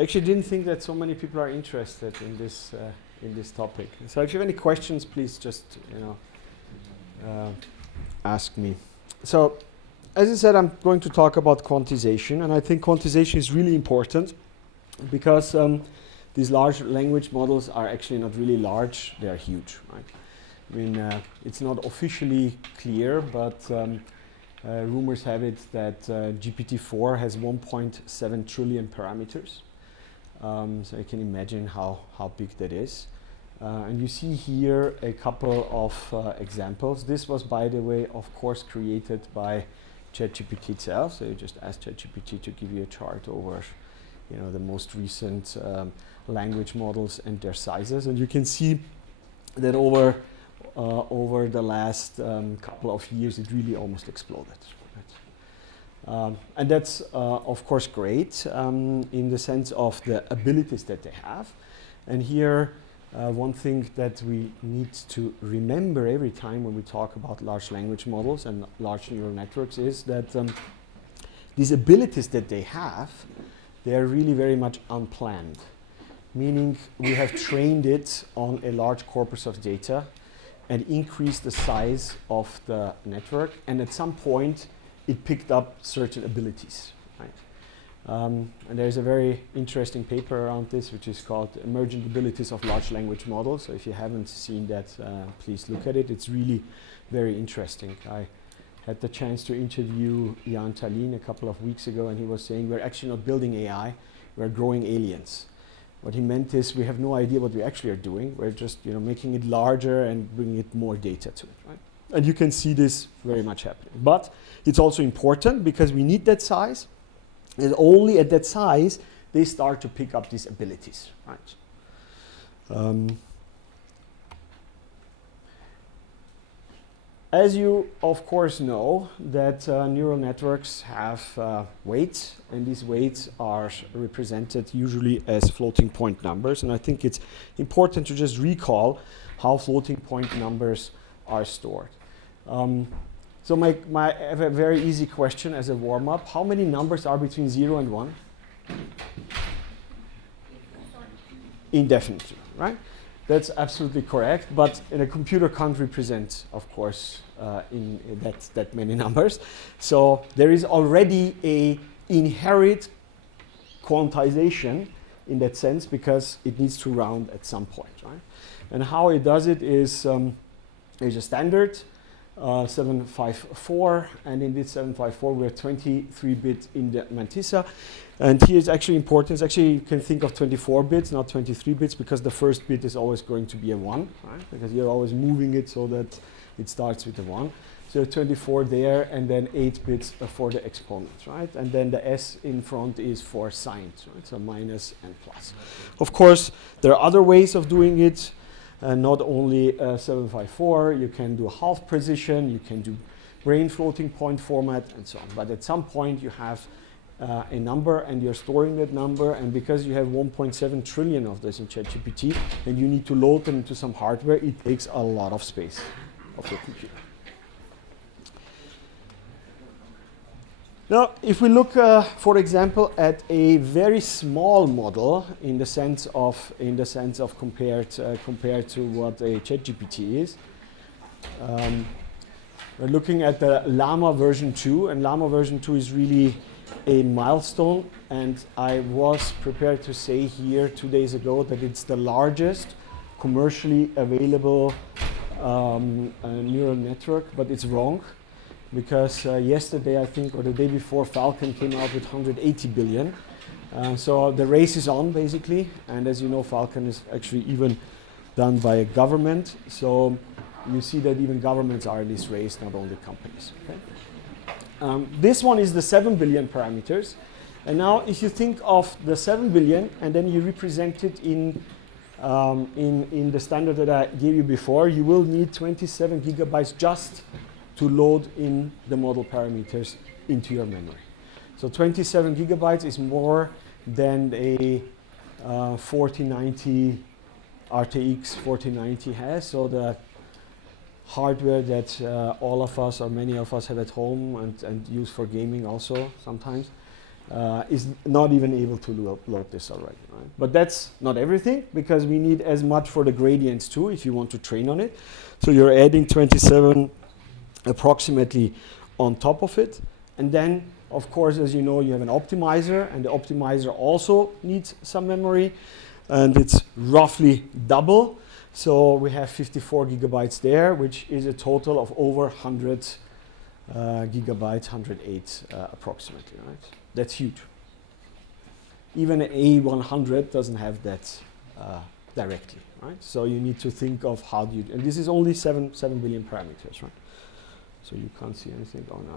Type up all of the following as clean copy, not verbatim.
I actually didn't think that so many people are interested in this topic. So if you have any questions, please just ask me. So, as I said, I'm going to talk about quantization, and I think quantization is really important because these large language models are actually not really large; they are huge, right? I mean, it's not officially clear, but rumors have it that GPT-4 has 1.7 trillion parameters. So you can imagine how big that is. And you see here a couple of examples. This was, by the way, of course, created by ChatGPT itself. So you just ask ChatGPT to give you a chart over, the most recent language models and their sizes. And you can see that over the last couple of years, it really almost exploded. Right? And that's, of course, great in the sense of the abilities that they have. And here, one thing that we need to remember every time when we talk about large language models and large neural networks is that these abilities that they have, they are really very much unplanned. Meaning we have trained it on a large corpus of data and increased the size of the network, and at some point it picked up certain abilities. Right? And there's a very interesting paper around this, which is called Emergent Abilities of Large Language Models. So if you haven't seen that, please look at it. It's really very interesting. I had the chance to interview Jan Tallinn a couple of weeks ago, and he was saying, we're actually not building AI, we're growing aliens. What he meant is we have no idea what we actually are doing. We're just making it larger and bringing it more data to it. Right? And you can see this very much happening. But it's also important because we need that size. And only at that size, they start to pick up these abilities. Right? As you, of course, know, that neural networks have weights, and these weights are represented usually as floating point numbers. And I think it's important to just recall how floating point numbers are stored. So I have a very easy question as a warm-up. How many numbers are between 0 and 1? Indefinitely, right? That's absolutely correct, but a computer can't represent, of course, in that many numbers. So there is already a inherent quantization in that sense because it needs to round at some point, right? And how it does it is there's a standard 754, and in this 754 we have 23-bit in the mantissa. And here it's actually important. It's actually, you can think of 24 bits, not 23 bits, because the first bit is always going to be a 1, right? Because you're always moving it so that it starts with a 1. So 24 there, and then 8 bits for the exponents, right? And then the S in front is for signs, right? So minus and plus. Of course, there are other ways of doing it. Not only 754, you can do half precision, you can do brain floating point format, and so on. But at some point, you have a number, and you're storing that number, and because you have 1.7 trillion of this in ChatGPT, and you need to load them into some hardware, it takes a lot of space of your computer. Now, if we look, for example, at a very small model in the sense of compared to what a ChatGPT is, we're looking at the Llama version 2, and Llama version 2 is really a milestone. And I was prepared to say here 2 days ago that it's the largest commercially available neural network, but it's wrong. Because yesterday, I think, or the day before, Falcon came out with 180 billion. So the race is on, basically. And as you know, Falcon is actually even done by a government. So you see that even governments are in this race, not only companies. Okay? This one is the 7 billion parameters. And now if you think of the 7 billion, and then you represent it in the standard that I gave you before, you will need 27 gigabytes just to load in the model parameters into your memory. So 27 gigabytes is more than a 4090 RTX 4090 has. So the hardware that all of us or many of us have at home and use for gaming also sometimes. is not even able to load this already. Right? But that's not everything, because we need as much for the gradients too if you want to train on it. So you're adding 27 approximately on top of it. And then, of course, as you know, you have an optimizer, and the optimizer also needs some memory, and it's roughly double. So we have 54 gigabytes there, which is a total of over 100 gigabytes, 108 approximately, right? That's huge. Even an A100 doesn't have that directly, right? So you need to think of how do you, and this is only 7 billion parameters, right? So you can't see anything. Oh, no.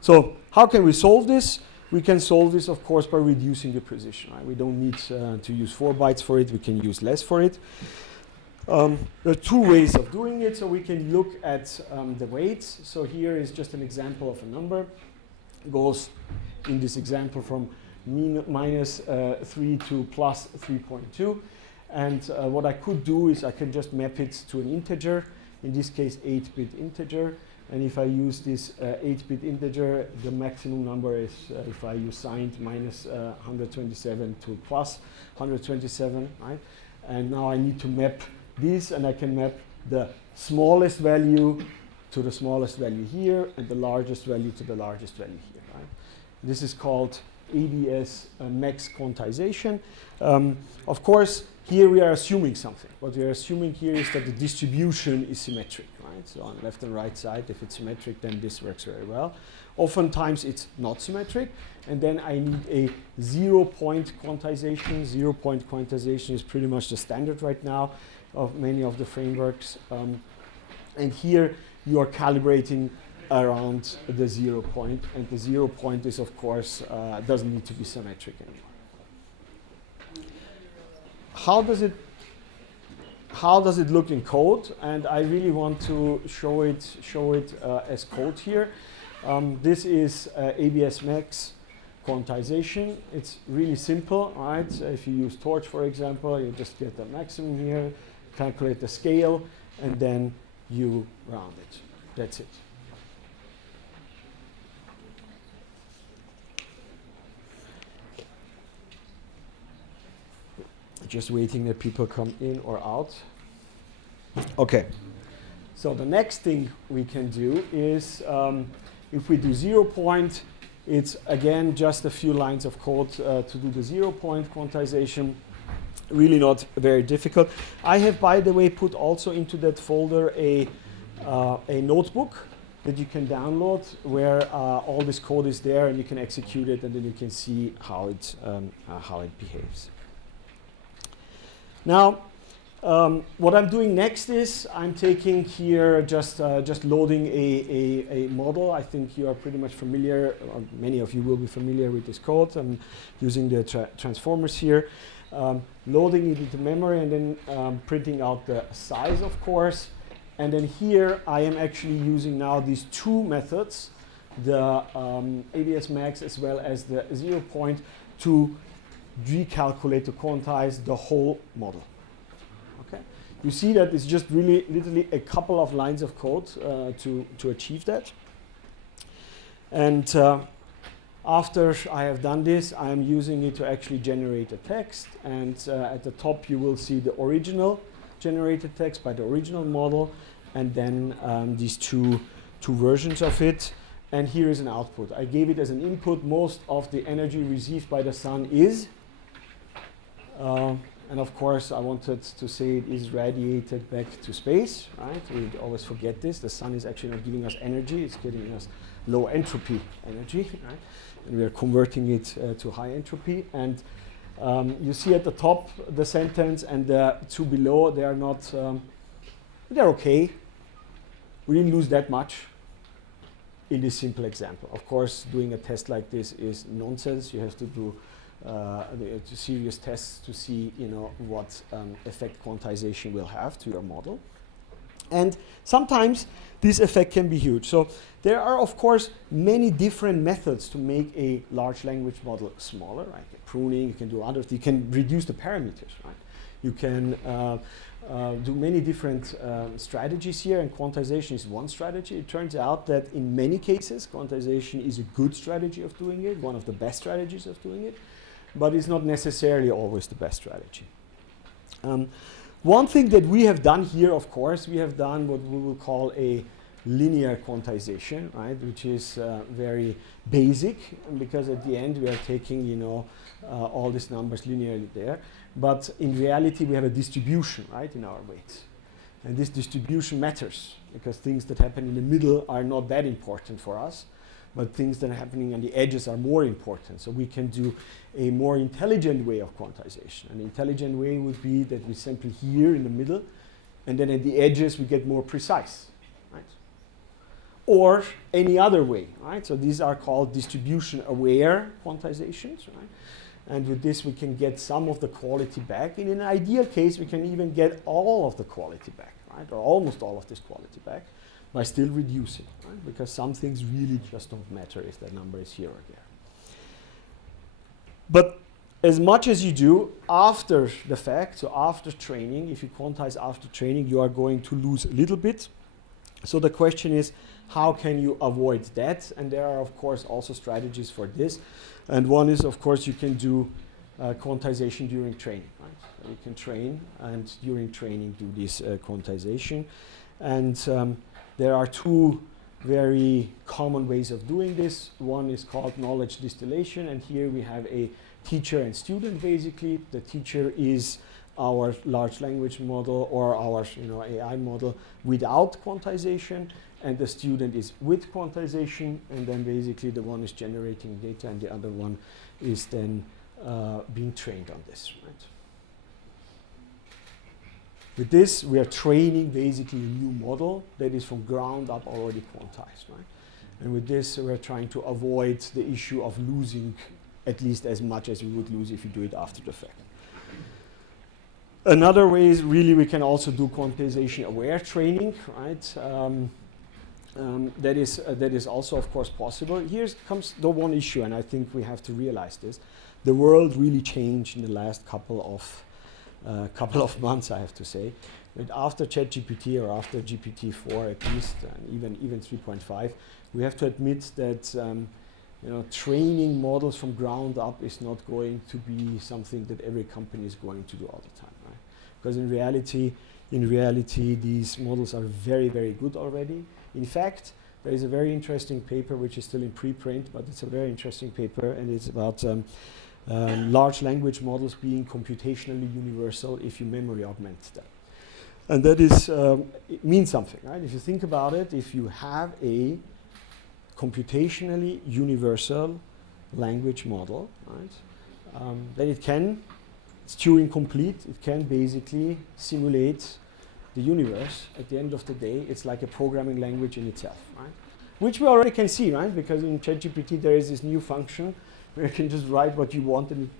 So how can we solve this? We can solve this, of course, by reducing the precision, right? We don't need to use 4 bytes for it. We can use less for it. There are 2 ways of doing it. So we can look at the weights. So here is just an example of a number. It goes in this example from minus 3 to plus 3.2. And what I could do is I can just map it to an integer, in this case 8-bit integer. And if I use this 8-bit integer, the maximum number is, if I use signed, minus 127 to plus 127, right? And now I need to map this, and I can map the smallest value to the smallest value here, and the largest value to the largest value here, right? This is called ABS max quantization. Of course, here we are assuming something. What we are assuming here is that the distribution is symmetric, right? So on the left and right side, if it's symmetric, then this works very well. Oftentimes it's not symmetric, and then I need a 0-point quantization. 0-point quantization is pretty much the standard right now of many of the frameworks. And here you are calibrating around the 0 point, and the 0 point is, of course, doesn't need to be symmetric anymore. How does it look in code? And I really want to show it as code here. This is ABS max quantization. It's really simple, right? So if you use Torch, for example, you just get the maximum here, calculate the scale, and then you round it. That's it. Just waiting that people come in or out. Okay. So the next thing we can do is, if we do 0 point, it's again just a few lines of code to do the 0 point quantization. Really not very difficult. I have, by the way, put also into that folder a notebook that you can download, where all this code is there, and you can execute it, and then you can see how it behaves. Now, what I'm doing next is I'm taking here just loading a model. I think you are pretty much familiar, or many of you will be familiar with this code. I'm using the transformers here, loading it into memory, and then printing out the size, of course. And then here I am actually using now these 2 methods, the ABS max as well as the 0 point, to recalculate, to quantize the whole model. Okay, you see that it's just really literally a couple of lines of code to achieve that. And after I have done this, I am using it to actually generate a text. And at the top, you will see the original generated text by the original model, and then these two versions of it. And here is an output. I gave it as an input. Most of the energy received by the sun is. And of course, I wanted to say it is radiated back to space, right? We always forget this. The sun is actually not giving us energy. It's giving us low entropy energy, right? And we are converting it to high entropy. And you see at the top the sentence, and the 2 below, they are not, they're okay. We didn't lose that much in this simple example. Of course, doing a test like this is nonsense. You have to do serious tests to see, what effect quantization will have to your model. And sometimes this effect can be huge. So there are, of course, many different methods to make a large language model smaller, right? Pruning, you can do others, you can reduce the parameters, right? You can do many different strategies here, and quantization is one strategy. It turns out that in many cases, quantization is a good strategy of doing it, one of the best strategies of doing it, but it's not necessarily always the best strategy. One thing that we have done here, of course, we have done what we will call a linear quantization, right, which is very basic, because at the end we are taking, you know, all these numbers linearly there. But in reality, we have a distribution, right, in our weights. And this distribution matters, because things that happen in the middle are not that important for us, but things that are happening on the edges are more important. So we can do a more intelligent way of quantization. An intelligent way would be that we sample here in the middle, and then at the edges we get more precise, right? Or any other way, right? So these are called distribution-aware quantizations, right? And with this, we can get some of the quality back. And in an ideal case, we can even get all of the quality back, right? Or almost all of this quality back by still reducing, right? Because some things really just don't matter if that number is here or there. But as much as you do after the fact, so after training, if you quantize after training, you are going to lose a little bit. So the question is, how can you avoid that? And there are, of course, also strategies for this. And one is, of course, you can do quantization during training, right? So you can train, and during training do this quantization. And there are two very common ways of doing this. One is called knowledge distillation, and here we have a teacher and student, basically. The teacher is our large language model or our, you know, AI model without quantization, and the student is with quantization, and then basically the one is generating data and the other one is then being trained on this, right? With this, we are training basically a new model that is from ground up already quantized, right? And with this, we're trying to avoid the issue of losing at least as much as we would lose if you do it after the fact. Another way is really we can also do quantization-aware training, right? That is also, of course, possible. Here comes the one issue, and I think we have to realize this. The world really changed in the last couple of months, I have to say. But after ChatGPT, or after GPT-4 at least, and even 3.5, we have to admit that you know, training models from ground up is not going to be something that every company is going to do all the time, right? Because in reality, these models are very, very good already. In fact, there is a very interesting paper which is still in preprint, but it's a very interesting paper, and it's about large language models being computationally universal if you memory augment them. And that is, it means something, right? If you think about it, if you have a computationally universal language model, right, then it's Turing complete. It can basically simulate the universe. At the end of the day, it's like a programming language in itself, right? Which we already can see, right? Because in ChatGPT there is this new function where you can just write what you want and it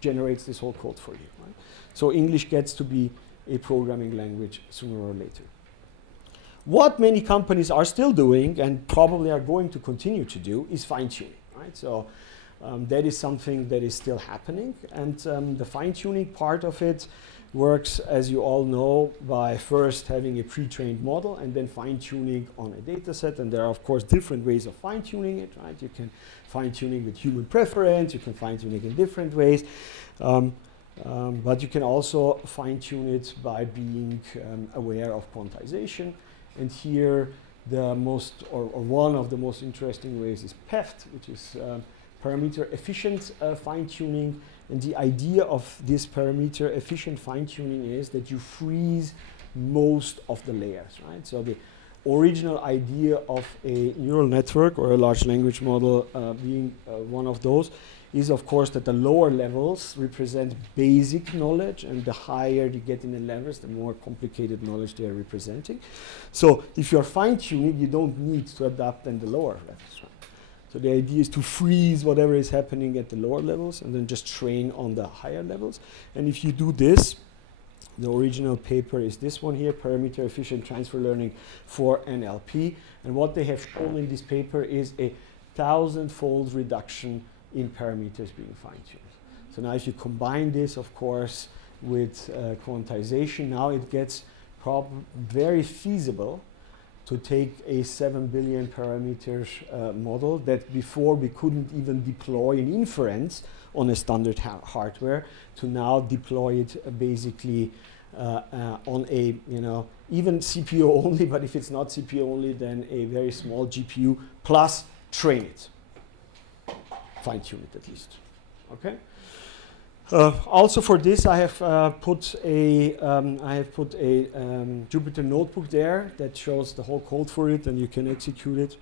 generates this whole code for you, right? So English gets to be a programming language sooner or later. What many companies are still doing, and probably are going to continue to do, is fine-tuning, right? So that is something that is still happening, and the fine-tuning part of it works, as you all know, by first having a pre-trained model and then fine-tuning on a data set. And there are, of course, different ways of fine-tuning it, right? You can fine-tuning with human preference, you can fine-tune it in different ways. But you can also fine-tune it by being aware of quantization. And here, the most, or one of the most interesting ways is PEFT, which is parameter efficient fine-tuning. And the idea of this parameter efficient fine-tuning is that you freeze most of the layers, right? So the original idea of a neural network or a large language model being one of those is, of course, that the lower levels represent basic knowledge, and the higher you get in the levels, the more complicated knowledge they are representing. So if you're fine-tuning, you don't need to adapt in the lower levels, right? So the idea is to freeze whatever is happening at the lower levels and then just train on the higher levels. And if you do this, The original paper is this one here, Parameter Efficient Transfer Learning for NLP. And what they have shown in this paper is a 1,000-fold reduction in parameters being fine-tuned. So now if you combine this, of course, with quantization, now it gets very feasible to take a 7 billion parameters model that before we couldn't even deploy in inference on a standard hardware, to now deploy it basically on a, even CPU only, but if it's not CPU only, then a very small GPU plus train it, fine tune it at least. Okay. Also for this, I have put a Jupyter notebook there that shows the whole code for it, and you can execute it,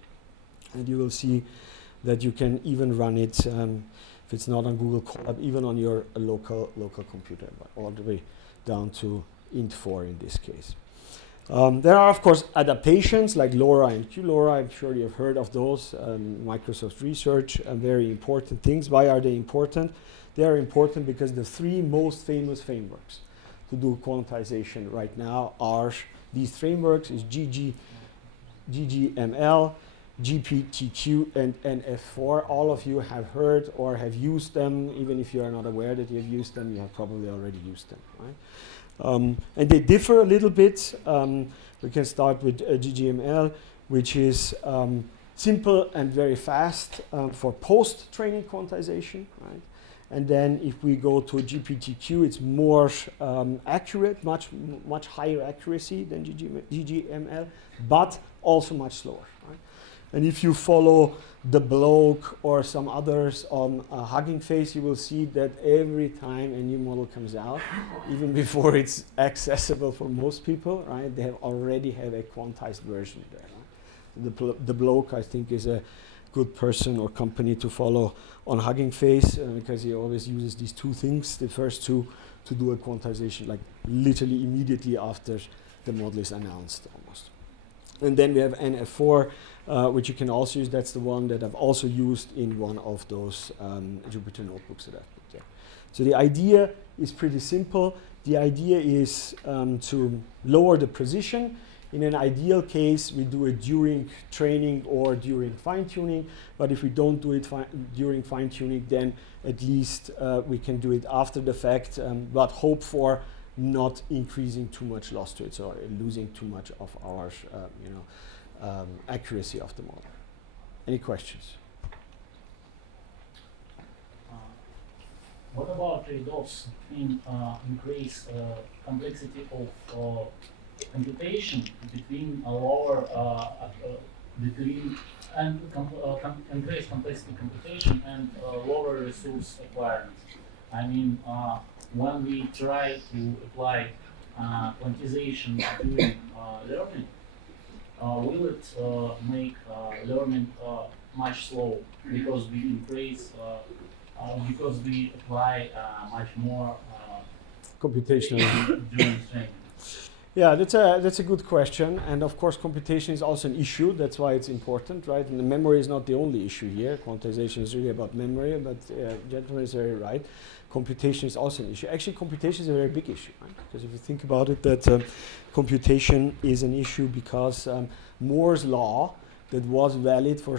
and you will see that you can even run it if it's not on Google Colab, even on your local computer, all the way down to int4 in this case. There are, of course, adaptations like LoRa and QLoRa. I'm sure you've heard of those. Microsoft Research, very important things. Why are they important? They are important because the three most famous frameworks to do quantization right now are these frameworks: is GGML, GPTQ, and NF4. All of you have heard or have used them. Even if you are not aware that you have used them, you have probably already used them, right? And they differ a little bit. We can start with GGML, which is simple and very fast for post-training quantization, right? And then if we go to GPTQ, it's more accurate, much higher accuracy than GGML, but also much slower, right? And if you follow the bloke or some others on Hugging Face, you will see that every time a new model comes out, even before it's accessible for most people, right, they already have a quantized version there. Right? The bloke, I think, is a good person or company to follow on Hugging Face because he always uses these two things, the first two, to do a quantization, like literally immediately after the model is announced almost. And then we have NF4, which you can also use. That's the one that I've also used in one of those Jupyter notebooks that I've put there. So the idea is pretty simple. The idea is to lower the precision. In an ideal case, we do it during training or during fine-tuning, but if we don't do it during fine-tuning, then at least we can do it after the fact, but hope for not increasing too much loss to it, so losing too much of our accuracy of the model. Any questions? What about trade-offs in increase complexity of computation between a lower increase complexity computation and lower resource requirements? I mean, when we try to apply quantization during learning, will it make learning much slower because we increase because we apply much more computational during training? Yeah, that's a good question, and of course computation is also an issue. That's why it's important, right? And the memory is not the only issue here. Quantization is really about memory, but gentleman is very right. Computation is also an issue. Actually, computation is a very big issue, right? Because if you think about it, that computation is an issue because Moore's law that was valid for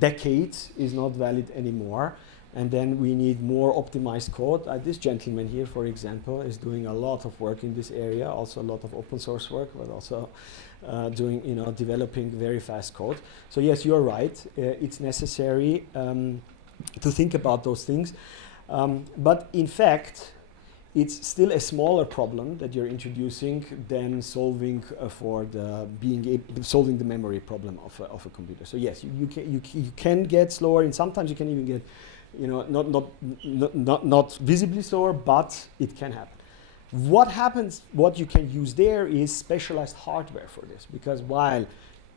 decades is not valid anymore. And then we need more optimized code. This gentleman here, for example, is doing a lot of work in this area, also a lot of open source work, but also developing very fast code. So yes, you're right. It's necessary to think about those things. But in fact, it's still a smaller problem that you're introducing than solving solving the memory problem of a computer. So yes, you can get slower, and sometimes you can even get not visibly slower, but it can happen. What you can use there is specialized hardware for this, because while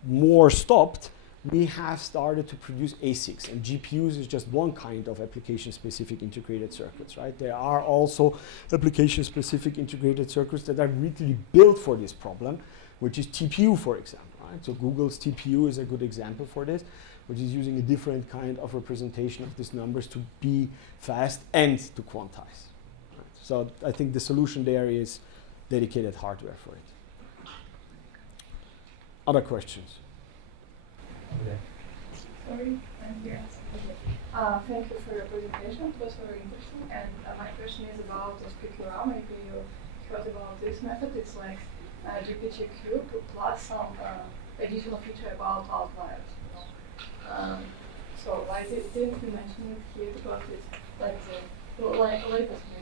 Moore stopped, we have started to produce ASICs, and GPUs is just one kind of application-specific integrated circuits, right? There are also application-specific integrated circuits that are really built for this problem, which is TPU, for example, right? So Google's TPU is a good example for this, which is using a different kind of representation of these numbers to be fast and to quantize. Right? So I think the solution there is dedicated hardware for it. Other questions? Okay. Sorry, I'm here. Thank you for your presentation. It was very interesting. And my question is about the specular. Maybe you heard about this method. It's like GPT cube plus some additional feature about outliers. So why didn't you mention it here? Because it's like the latest maybe.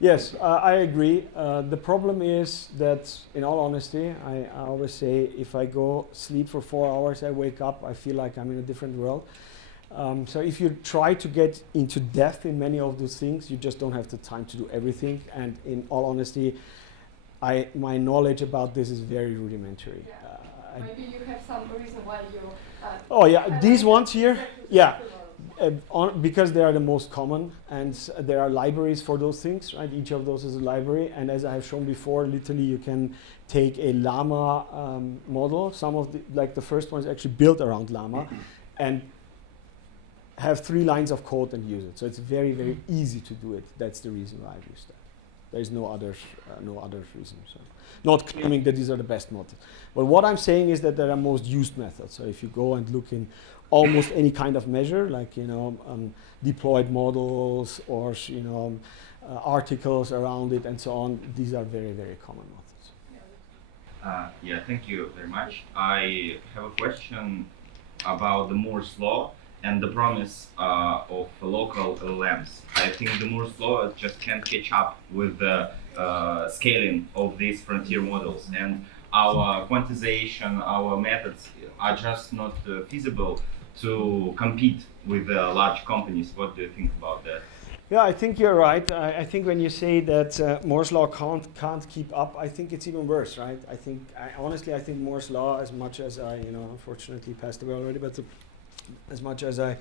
Yes, I agree. The problem is that, in all honesty, I always say if I go sleep for 4 hours, I wake up, I feel like I'm in a different world. So if you try to get into depth in many of those things, you just don't have the time to do everything. And in all honesty, my knowledge about this is very rudimentary. Yeah. Maybe you have some reason why you... oh yeah, these ones here, yeah. Because they are the most common, and there are libraries for those things, right? Each of those is a library, and as I have shown before, literally you can take a Llama model. Some of the first one is actually built around Llama, and have 3 lines of code and use it. So it's very, very easy to do it. That's the reason why I've used that. There is no other reason. So, not claiming that these are the best methods. But what I'm saying is that there are most used methods. So if you go and look in almost any kind of measure, like deployed models or articles around it and so on, these are very, very common methods. Yeah, thank you very much. I have a question about the Moore's law and the promise of local LLMs. I think the Moore's law just can't catch up with the scaling of these frontier models, and our quantization, our methods are just not feasible to compete with large companies. What do you think about that? Yeah, I think you're right. I think when you say that Moore's law can't keep up, I think it's even worse, right? Honestly, I think Moore's law, as much as I, unfortunately passed away already, but as much as I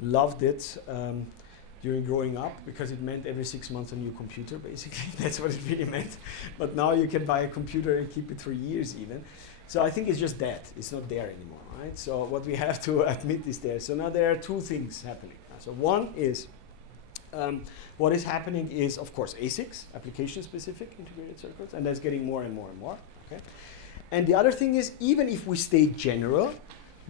loved it during growing up, because it meant every 6 months a new computer, basically. That's what it really meant. But now you can buy a computer and keep it for years even. So I think it's just dead. It's not there anymore, right? So what we have to admit is there. So now there are 2 things happening. So one is, what is happening is, of course, ASICs, application-specific integrated circuits, and that's getting more and more and more. Okay. And the other thing is, even if we stay general,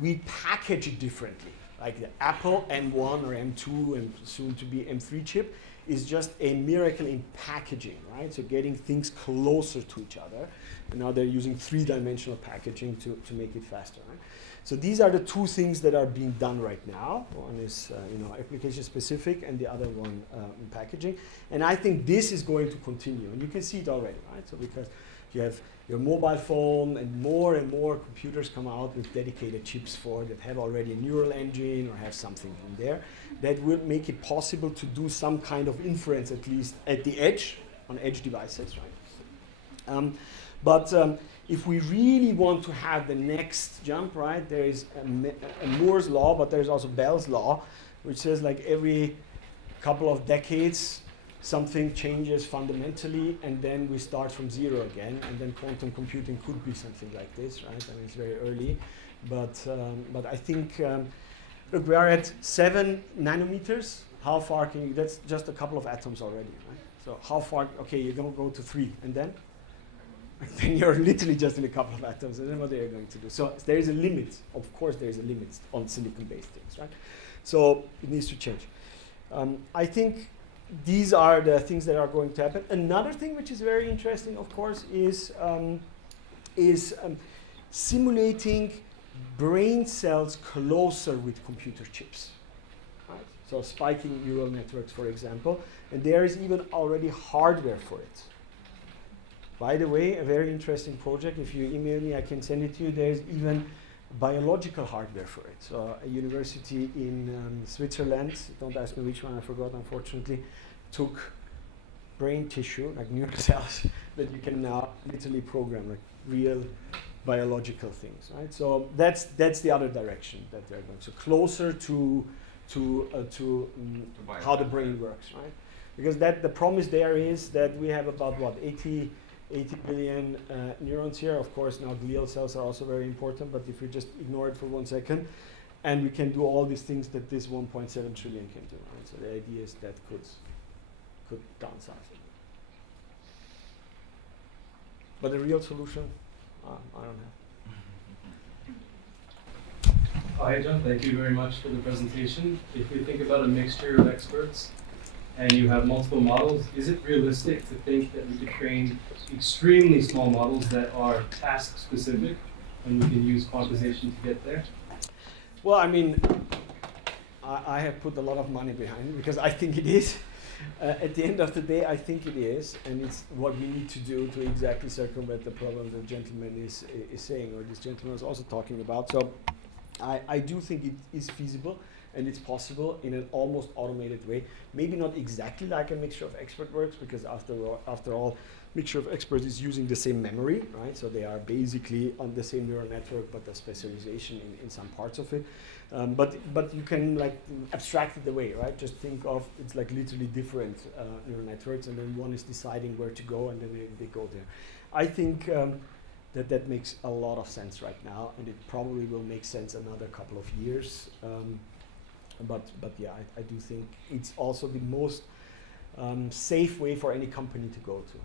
we package it differently. Like the Apple M1 or M2 and soon to be M3 chip is just a miracle in packaging, right? So getting things closer to each other. And now they're using 3-dimensional packaging to make it faster, right? So these are the 2 things that are being done right now. One is application specific, and the other one in packaging. And I think this is going to continue, and you can see it already, right? So because you have your mobile phone, and more computers come out with dedicated chips for that have already a neural engine or have something in there that will make it possible to do some kind of inference, at least at the edge, on edge devices, right? But if we really want to have the next jump, right, there is a Moore's law, but there's also Bell's law, which says like every couple of decades, something changes fundamentally, and then we start from 0 again, and then quantum computing could be something like this, right? I mean, it's very early, but I think, look, we are at 7 nanometers. How far can you, that's just a couple of atoms already, right? So how far, okay, you're going to go to 3, and then? Then you're literally just in a couple of atoms, and then what are you going to do? So there is a limit. Of course, there is a limit on silicon-based things, right? So it needs to change. I think these are the things that are going to happen. Another thing which is very interesting, of course, is simulating brain cells closer with computer chips. Right? So spiking neural networks, for example, and there is even already hardware for it. By the way, a very interesting project. If you email me, I can send it to you. There's even biological hardware for it. So a university in Switzerland, don't ask me which one, I forgot unfortunately, took brain tissue, like neural cells, that you can now literally program, like real biological things, right? So that's the other direction that they're going. So closer to how the brain works, right? Because the promise there is that we have about what, 80 billion neurons here. Of course, now glial cells are also very important, but if we just ignore it for 1 second, and we can do all these things that this 1.7 trillion can do. Right? So the idea is that could downsize it. But a real solution, I don't know. Hi, John. Thank you very much for the presentation. If we think about a mixture of experts and you have multiple models, is it realistic to think that we could train extremely small models that are task specific and we can use quantization to get there? Well, I mean, I have put a lot of money behind it because I think it is. At the end of the day, I think it is, and it's what we need to do to exactly circumvent the problem the gentleman is saying, or this gentleman is also talking about. So I do think it is feasible and it's possible in an almost automated way. Maybe not exactly like a mixture of expert works, because after all, mixture of experts is using the same memory, right? So they are basically on the same neural network, but the specialization in some parts of it. But you can like abstract it away, right? Just think of it's like literally different neural networks, and then one is deciding where to go, and then they go there. I think that makes a lot of sense right now, and it probably will make sense another couple of years. But yeah, I do think it's also the most safe way for any company to go to.